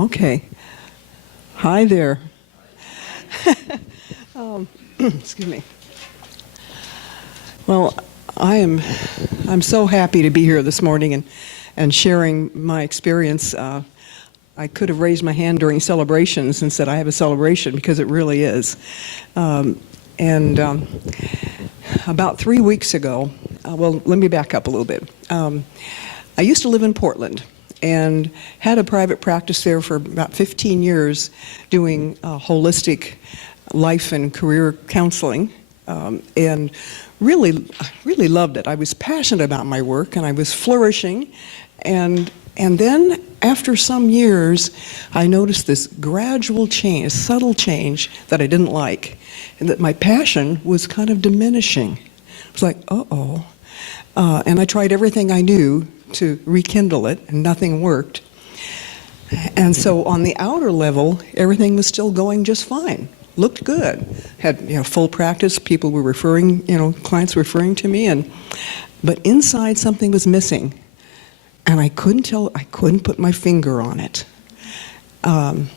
Okay. Hi there. Excuse me. Well, I'm so happy to be here this morning and sharing my experience. I could have raised my hand during celebrations and said I have a celebration, because it really is. About 3 weeks ago, well, let me back up a little bit. I used to live in Portland and had a private practice there for about 15 years doing holistic life and career counseling, and really loved it. I was passionate about my work and I was flourishing, and then after some years I noticed this gradual change, a subtle change that I didn't like, and that my passion was kind of diminishing. It was like, uh-oh. And I tried everything I knew to rekindle it, and nothing worked. And so on the outer level, everything was still going just fine. Looked good. Had full practice. People were referring, clients referring to me, but inside something was missing, and I couldn't put my finger on it. And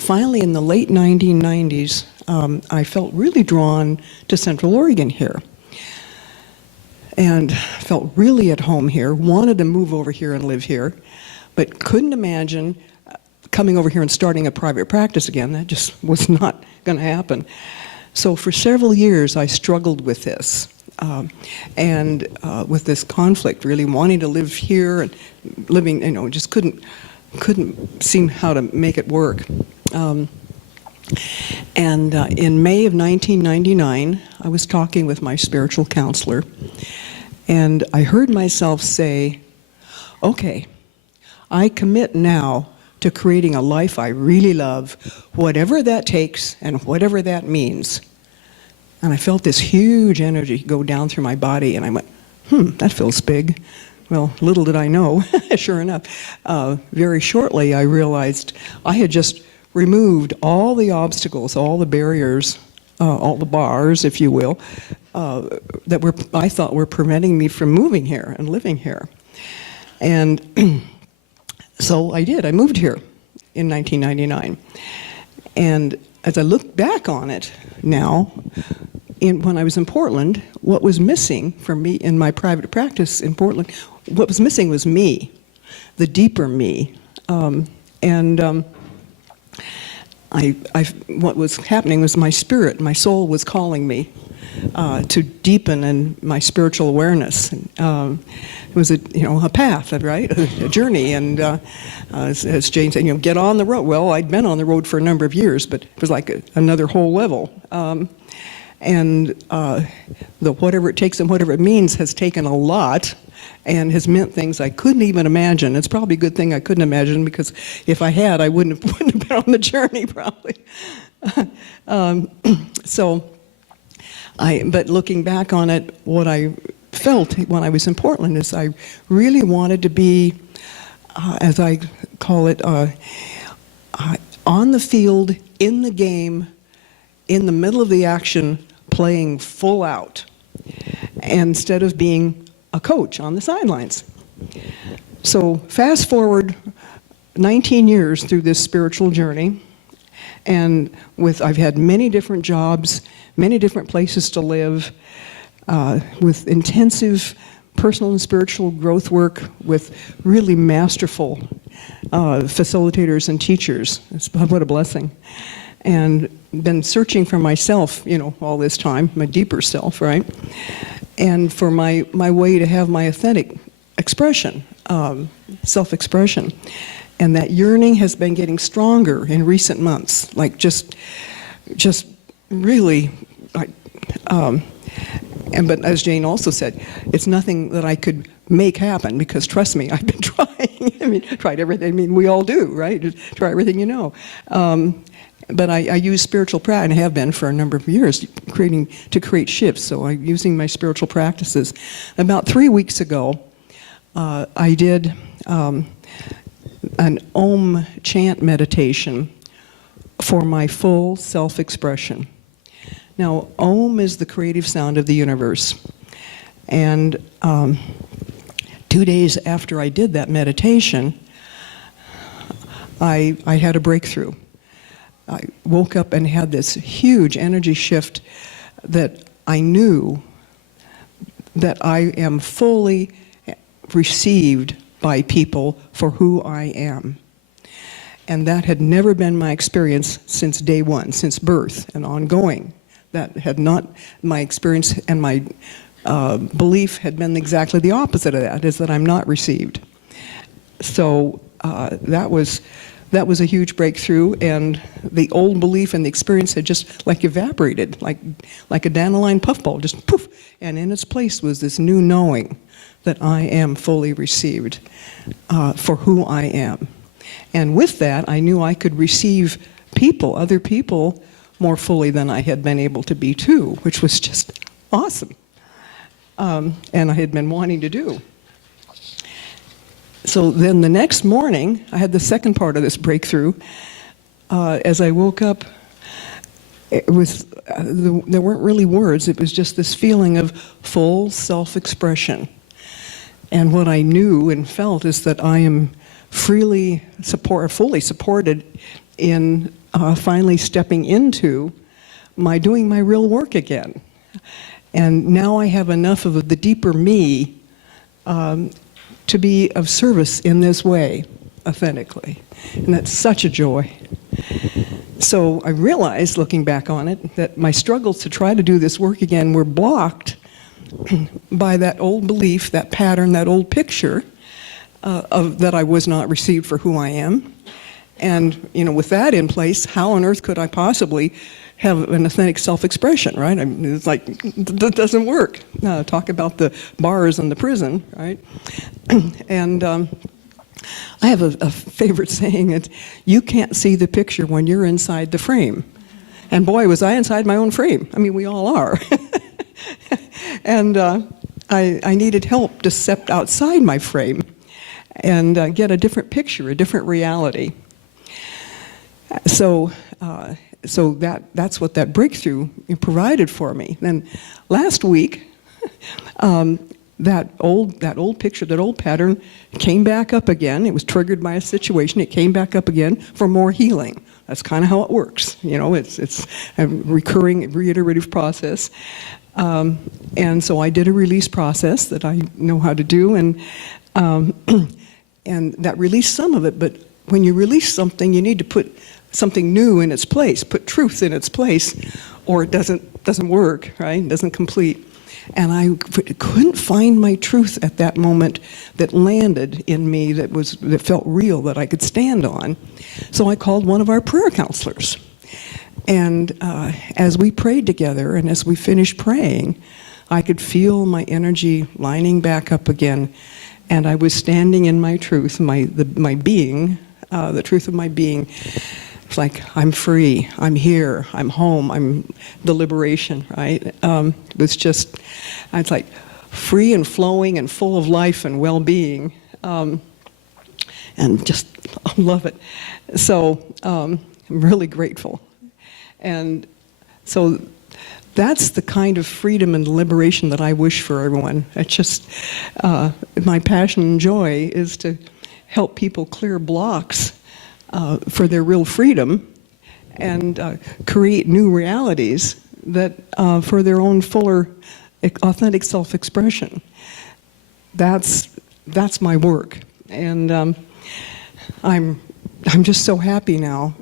finally, in the late 1990s, I felt really drawn to Central Oregon here, and felt really at home here, wanted to move over here and live here, but couldn't imagine coming over here and starting a private practice again. That just was not going to happen. So for several years I struggled with this, and with this conflict, really wanting to live here and living, just couldn't see how to make it work. And in May of 1999, I was talking with my spiritual counselor, and I heard myself say, okay, I commit now to creating a life I really love, whatever that takes and whatever that means. And I felt this huge energy go down through my body, and I went, that feels big. Well, little did I know, sure enough, very shortly I realized I had just removed all the obstacles, all the barriers, all the bars, if you will, that I thought were preventing me from moving here and living here. And so I did. I moved here in 1999. And as I look back on it now, when I was in Portland, what was missing for me in my private practice in Portland, what was missing was me, the deeper me. What was happening was my spirit, my soul was calling me to deepen in my spiritual awareness. It was a path, right? A journey, and as Jane said, get on the road. Well, I'd been on the road for a number of years, but it was like another whole level. The whatever it takes and whatever it means has taken a lot, and has meant things I couldn't even imagine. It's probably a good thing I couldn't imagine, because if I had, I wouldn't have been on the journey, probably. But looking back on it, what I felt when I was in Portland is I really wanted to be, as I call it, on the field, in the game, in the middle of the action, playing full out, instead of being a coach on the sidelines. So fast forward 19 years through this spiritual journey, and I've had many different jobs, many different places to live, with intensive personal and spiritual growth work with really masterful facilitators and teachers. What a blessing. And been searching for myself, all this time, my deeper self, right? And for my way to have my authentic expression, self-expression. And that yearning has been getting stronger in recent months, like just really, but as Jane also said, it's nothing that I could make happen, because trust me, I've been trying. Tried everything. We all do, right? Just try everything you know. But I use spiritual practice, and have been for a number of years, to create shifts. So I'm using my spiritual practices. About 3 weeks ago, I did an Om chant meditation for my full self-expression. Now, Om is the creative sound of the universe. And 2 days after I did that meditation, I had a breakthrough. I woke up and had this huge energy shift that I knew that I am fully received by people for who I am. And that had never been my experience since day one, since birth and ongoing. That had not, my experience and my belief had been exactly the opposite of that, is that I'm not received. So that was a huge breakthrough, and the old belief and the experience had just like evaporated, like a dandelion puffball, just poof, and in its place was this new knowing that I am fully received for who I am. And with that, I knew I could receive people, other people, more fully than I had been able to be too, which was just awesome. And I had been wanting to do. So then the next morning, I had the second part of this breakthrough. As I woke up, it was, there weren't really words, it was just this feeling of full self-expression. And what I knew and felt is that I am fully supported in finally stepping into doing my real work again. And now I have enough of the deeper me to be of service in this way, authentically. And that's such a joy. So I realized, looking back on it, that my struggles to try to do this work again were blocked by that old belief, that pattern, that old picture of that I was not received for who I am. And with that in place, how on earth could I possibly have an authentic self-expression, right? I mean, it's like, that doesn't work. Talk about the bars in the prison, right? And I have a favorite saying, it's, you can't see the picture when you're inside the frame. And boy, was I inside my own frame. I mean, we all are. And I needed help to step outside my frame and get a different picture, a different reality. So that's what that breakthrough provided for me. Then last week, that old picture, that old pattern came back up again. It was triggered by a situation. It came back up again for more healing. That's kind of how it works. It's a recurring, reiterative process. And so I did a release process that I know how to do, and that released some of it. But when you release something, you need to put something new in its place, put truth in its place, or it doesn't work, right? It doesn't complete. And I couldn't find my truth at that moment that landed in me, that felt real, that I could stand on. So I called one of our prayer counselors. And as we prayed together, and as we finished praying, I could feel my energy lining back up again. And I was standing in my truth, my being, the truth of my being. It's like, I'm free, I'm here, I'm home, I'm the liberation, right? It was just, it's like free and flowing and full of life and well-being. And just, I love it. So I'm really grateful. And so that's the kind of freedom and liberation that I wish for everyone. It's just, my passion and joy is to help people clear blocks for their real freedom and create new realities that for their own fuller, authentic self-expression. That's my work. And I'm just so happy now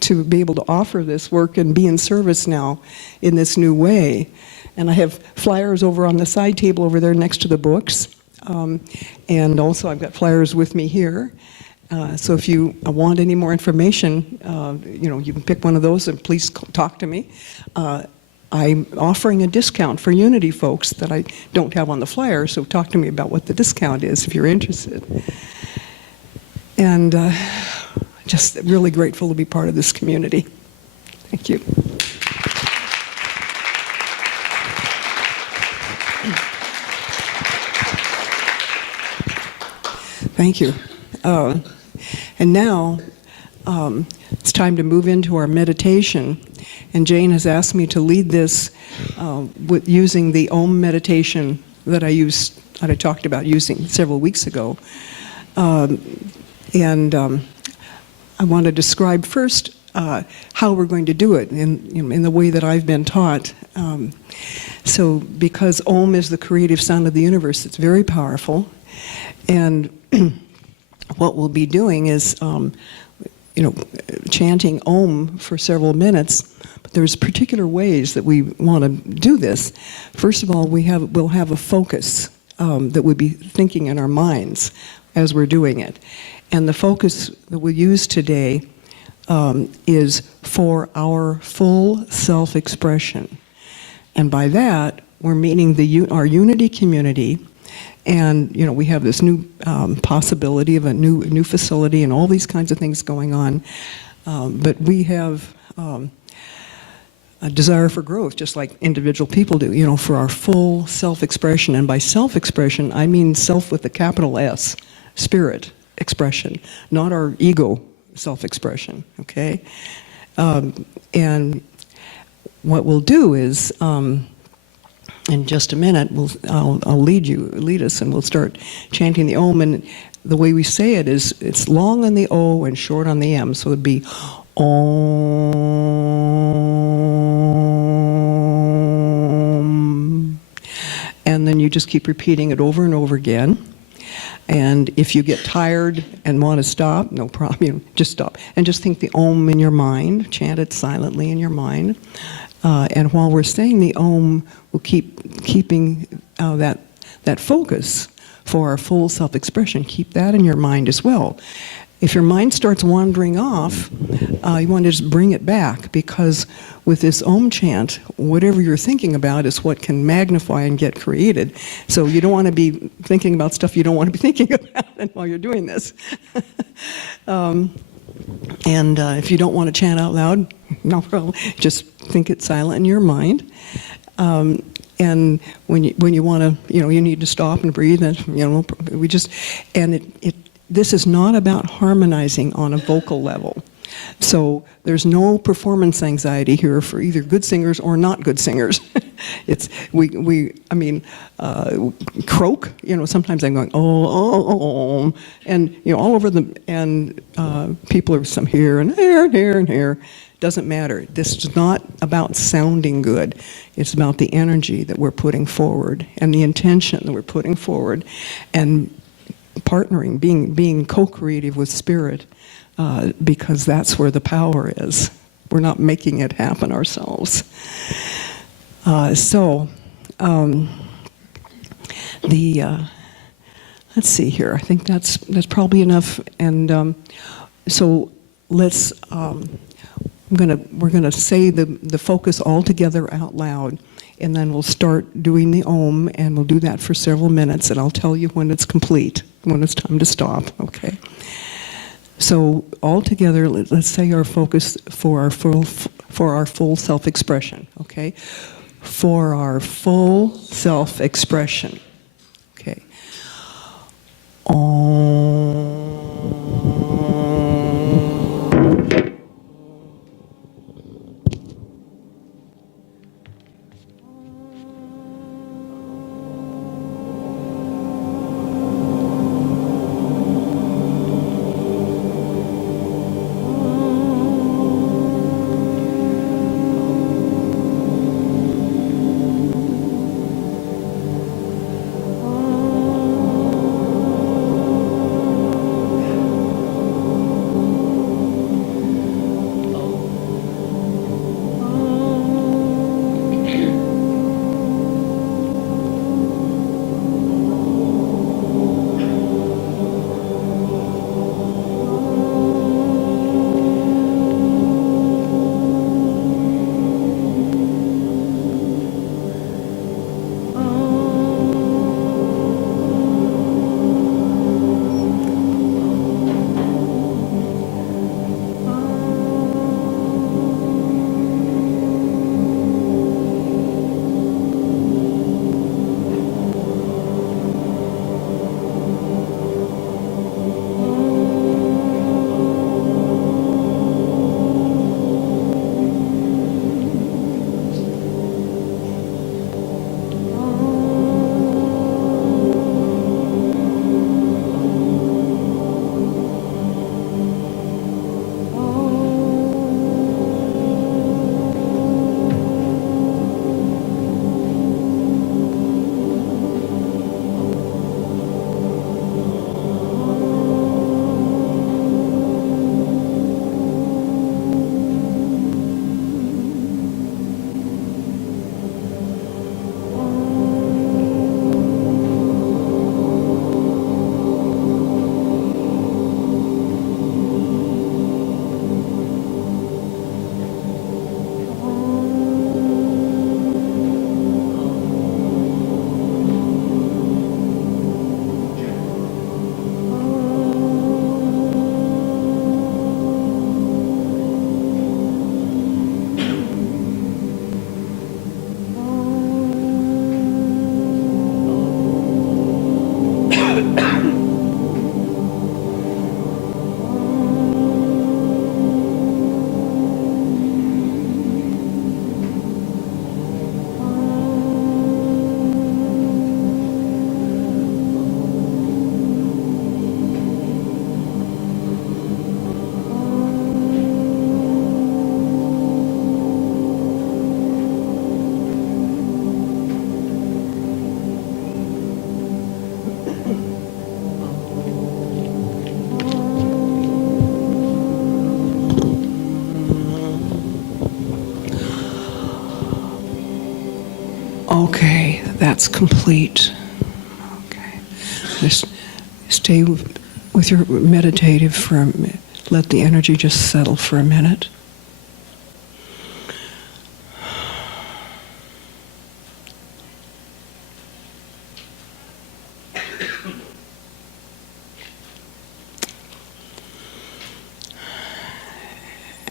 to be able to offer this work and be in service now in this new way. And I have flyers over on the side table over there next to the books. And also I've got flyers with me here. So if you want any more information, you can pick one of those and please talk to me. I'm offering a discount for Unity folks that I don't have on the flyer, so talk to me about what the discount is if you're interested. And just really grateful to be part of this community. Thank you. Thank you. And now it's time to move into our meditation. And Jane has asked me to lead this with using the Om meditation that I talked about using several weeks ago. And I want to describe first how we're going to do it in the way that I've been taught. So because Om is the creative sound of the universe, it's very powerful. And what we'll be doing is, chanting Om for several minutes. But there's particular ways that we want to do this. First of all, we'll have a focus that we'll be thinking in our minds as we're doing it. And the focus that we use today is for our full self-expression. And by that, we're meaning our unity community. And we have this new possibility of a new facility and all these kinds of things going on. But we have a desire for growth, just like individual people do, for our full self-expression. And by self-expression, I mean self with a capital S, spirit expression, not our ego self-expression, okay? And what we'll do is, in just a minute, I'll lead us, and we'll start chanting the Om. And the way we say it is, it's long on the O and short on the M. So it'd be Om. And then you just keep repeating it over and over again. And if you get tired and want to stop, no problem, just stop. And just think the Om in your mind, chant it silently in your mind. And while we're saying the Om, we'll keeping that focus for our full self-expression. Keep that in your mind as well. If your mind starts wandering off, you want to just bring it back, because with this Om chant, whatever you're thinking about is what can magnify and get created. So you don't want to be thinking about stuff you don't want to be thinking about while you're doing this. And if you don't want to chant out loud, no problem. Just think it silent in your mind. And when you want to, you need to stop and breathe. And this is not about harmonizing on a vocal level. So there's no performance anxiety here for either good singers or not good singers. It's croak. Sometimes I'm going oh, and all over and people are some here and here and here and here. Doesn't matter. This is not about sounding good. It's about the energy that we're putting forward and the intention that we're putting forward, and partnering, being co-creative with spirit. Because that's where the power is. We're not making it happen ourselves. Let's see here. I think that's probably enough. And so let's. We're gonna say the focus all together out loud, and then we'll start doing the Om, and we'll do that for several minutes, and I'll tell you when it's complete, when it's time to stop. Okay. So all together, let's say our focus for our full self-expression, okay? For our full self-expression, okay? Om. Okay, that's complete. Okay. Just stay with your meditative for a minute. Let the energy just settle for a minute.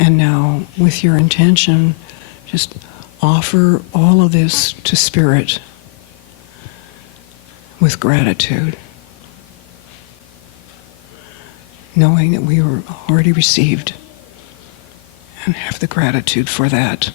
And now, with your intention, just offer all of this to Spirit with gratitude, knowing that we were already received and have the gratitude for that.